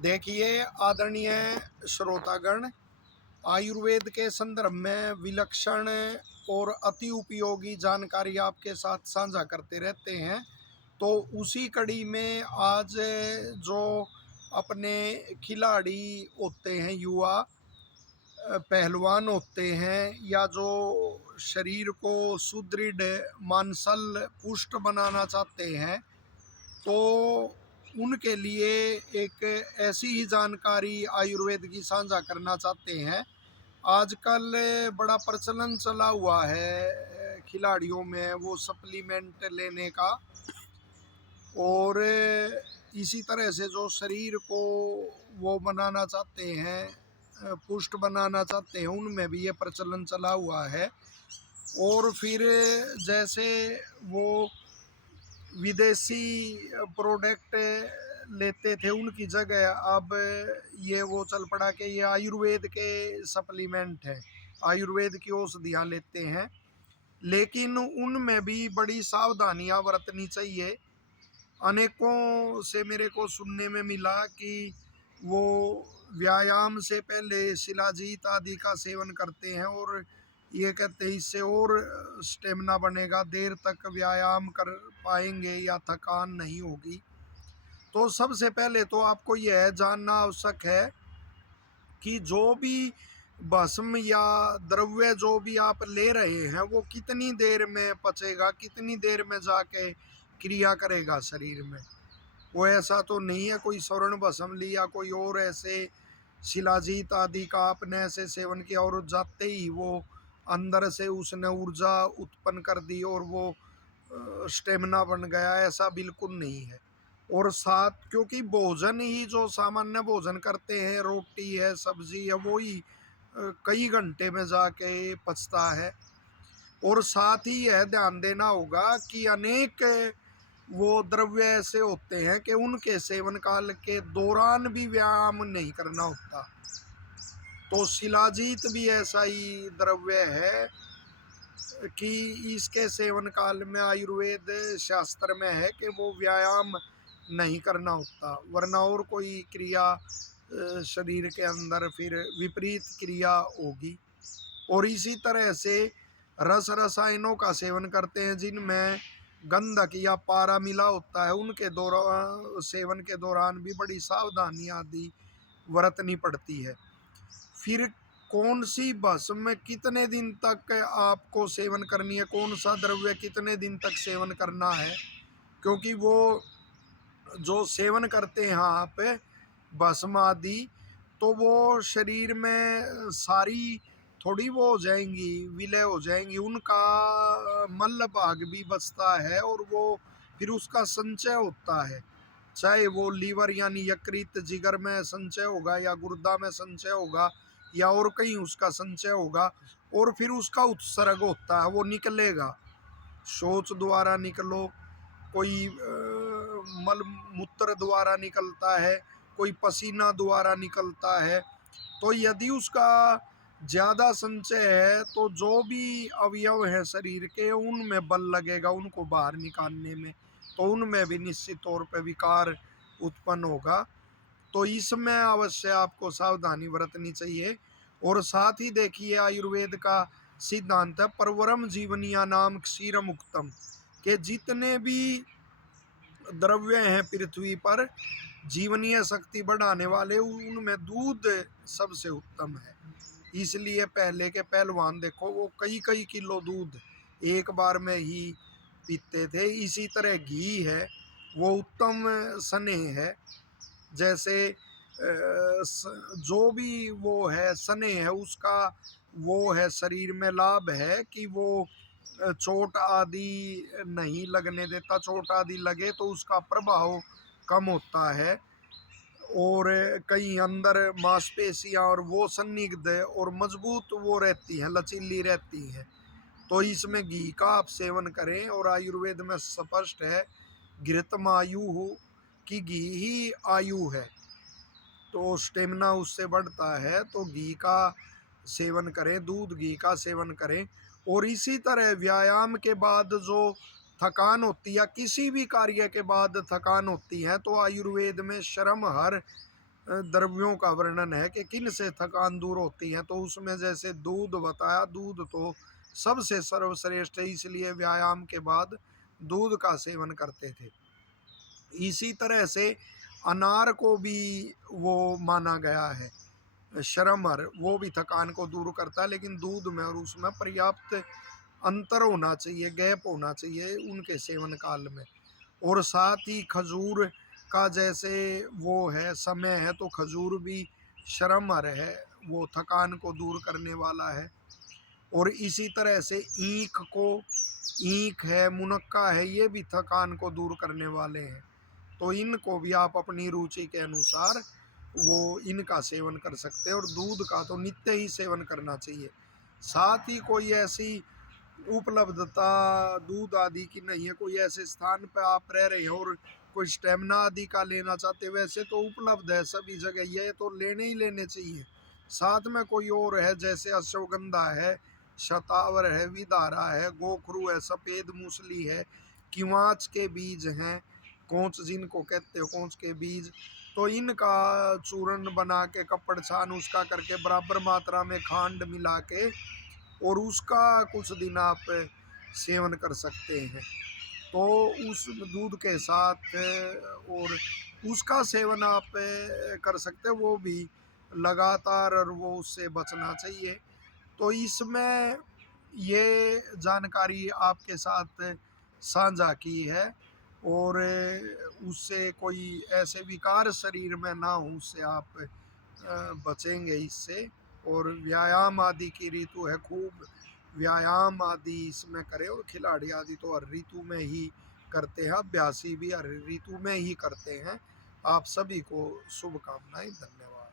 देखिए आदरणीय श्रोतागण, आयुर्वेद के संदर्भ में विलक्षण और अति उपयोगी जानकारी आपके साथ साझा करते रहते हैं। तो उसी कड़ी में आज जो अपने खिलाड़ी होते हैं, युवा पहलवान होते हैं, या जो शरीर को सुदृढ़ मांसल पुष्ट बनाना चाहते हैं, तो उनके लिए एक ऐसी ही जानकारी आयुर्वेद की साझा करना चाहते हैं। आजकल बड़ा प्रचलन चला हुआ है खिलाड़ियों में वो सप्लीमेंट लेने का, और इसी तरह से जो शरीर को वो बनाना चाहते हैं, पुष्ट बनाना चाहते हैं, उनमें भी ये प्रचलन चला हुआ है। और फिर जैसे वो विदेशी प्रोडक्ट लेते थे, उनकी जगह अब ये वो चल पड़ा कि ये आयुर्वेद के सप्लीमेंट हैं, आयुर्वेद की औषधियाँ लेते हैं। लेकिन उनमें भी बड़ी सावधानियां बरतनी चाहिए। अनेकों से मेरे को सुनने में मिला कि वो व्यायाम से पहले शिलाजीत आदि का सेवन करते हैं, और ये कहते हैं इससे और स्टेमिना बनेगा, देर तक व्यायाम कर पाएंगे या थकान नहीं होगी। तो सबसे पहले तो आपको यह जानना आवश्यक है कि जो भी भस्म या द्रव्य जो भी आप ले रहे हैं वो कितनी देर में पचेगा, कितनी देर में जाके क्रिया करेगा शरीर में। वो ऐसा तो नहीं है कोई स्वर्ण भस्म लिया, कोई और ऐसे शिलाजीत आदि का आपने ऐसे सेवन किया और जाते ही वो अंदर से उसने ऊर्जा उत्पन्न कर दी और वो स्टेमिना बन गया, ऐसा बिल्कुल नहीं है। और साथ क्योंकि भोजन ही जो सामान्य भोजन करते हैं, रोटी है, सब्जी है, वो ही कई घंटे में जाके पचता है। और साथ ही यह ध्यान देना होगा कि अनेक वो द्रव्य ऐसे होते हैं कि उनके सेवन काल के दौरान भी व्यायाम नहीं करना होता। तो शिलाजीत भी ऐसा ही द्रव्य है कि इसके सेवन काल में आयुर्वेद शास्त्र में है कि वो व्यायाम नहीं करना होता, वरना और कोई क्रिया शरीर के अंदर फिर विपरीत क्रिया होगी। और इसी तरह से रस रसायनों का सेवन करते हैं जिनमें गंधक या पारा मिला होता है, उनके दौरान सेवन के दौरान भी बड़ी सावधानी आदि बरतनी पड़ती है। फिर कौन सी भस्म कितने दिन तक आपको सेवन करनी है, कौन सा द्रव्य कितने दिन तक सेवन करना है, क्योंकि वो जो सेवन करते हैं आप भस्म आदि, तो वो शरीर में सारी थोड़ी वो हो जाएंगी, विलय हो जाएंगी, उनका मल भाग भी बचता है और वो फिर उसका संचय होता है। चाहे वो लीवर यानी यकृत जिगर में संचय होगा, या गुर्दा में संचय होगा, या और कहीं उसका संचय होगा, और फिर उसका उत्सर्ग होता है, वो निकलेगा, शौच द्वारा निकलो, कोई मल मूत्र द्वारा निकलता है, कोई पसीना द्वारा निकलता है। तो यदि उसका ज़्यादा संचय है तो जो भी अवयव हैं शरीर के, उनमें बल लगेगा उनको बाहर निकालने में, तो उनमें भी निश्चित तौर पे विकार उत्पन्न होगा। तो इसमें अवश्य आपको सावधानी बरतनी चाहिए। और साथ ही देखिए आयुर्वेद का सिद्धांत है परवरम जीवनिया नाम क्षीरम उक्तम, के जितने भी द्रव्य हैं पृथ्वी पर जीवनीय शक्ति बढ़ाने वाले, उनमें दूध सबसे उत्तम है। इसलिए पहले के पहलवान देखो वो कई कई किलो दूध एक बार में ही पीते थे। इसी तरह घी है, वो उत्तम स्नेह है। जैसे जो भी वो है स्नेह है उसका, वो है शरीर में लाभ है कि वो चोट आदि नहीं लगने देता, चोट आदि लगे तो उसका प्रभाव कम होता है, और कहीं अंदर मांसपेशियां और वो सन्निग्ध और मजबूत वो रहती हैं, लचीली रहती हैं। तो इसमें घी का आप सेवन करें। और आयुर्वेद में स्पष्ट है घृतमायु हो कि घी ही आयु है, तो स्टेमिना उससे बढ़ता है, तो घी का सेवन करें, दूध घी का सेवन करें। और इसी तरह व्यायाम के बाद जो थकान होती है, किसी भी कार्य के बाद थकान होती है, तो आयुर्वेद में श्रम हर द्रव्यों का वर्णन है कि किन से थकान दूर होती है, तो उसमें जैसे दूध बताया, दूध तो सबसे सर्वश्रेष्ठ है, इसलिए व्यायाम के बाद दूध का सेवन करते थे। इसी तरह से अनार को भी वो माना गया है श्रमर, वो भी थकान को दूर करता है, लेकिन दूध में और उसमें पर्याप्त अंतर होना चाहिए, गैप होना चाहिए उनके सेवन काल में। और साथ ही खजूर का जैसे वो है समय है, तो खजूर भी श्रमर है, वो थकान को दूर करने वाला है। और इसी तरह से ईख है, मुनक्का है, ये भी थकान को दूर करने वाले हैं। तो इनको भी आप अपनी रुचि के अनुसार वो इनका सेवन कर सकते हैं। और दूध का तो नित्य ही सेवन करना चाहिए। साथ ही कोई ऐसी उपलब्धता दूध आदि की नहीं है, कोई ऐसे स्थान पर आप रह रहे हैं और कोई स्टेमिना आदि का लेना चाहते, वैसे तो उपलब्ध है सभी जगह, ये तो लेने ही लेने चाहिए। साथ में कोई और है जैसे अश्वगंधा है, शतावर है, विदारा है, गोखरू है, सफ़ेद मूसली है, किवाच के बीज हैं, कोंच जिनको कहते हो, कोंच के बीज, तो इनका चूर्ण बना के कपड़ छान उसका करके बराबर मात्रा में खांड मिला के और उसका कुछ दिन आप सेवन कर सकते हैं। तो उस दूध के साथ और उसका सेवन आप कर सकते हैं, वो भी लगातार, और वो उससे बचना चाहिए। तो इसमें ये जानकारी आपके साथ साझा की है। और उससे कोई ऐसे विकार शरीर में ना हो, उससे आप बचेंगे इससे। और व्यायाम आदि की ऋतु है, खूब व्यायाम आदि इसमें करें। और खिलाड़ी आदि तो हर ऋतु में ही करते हैं, अभ्यासी भी हर ऋतु में ही करते हैं। आप सभी को शुभकामनाएं, धन्यवाद।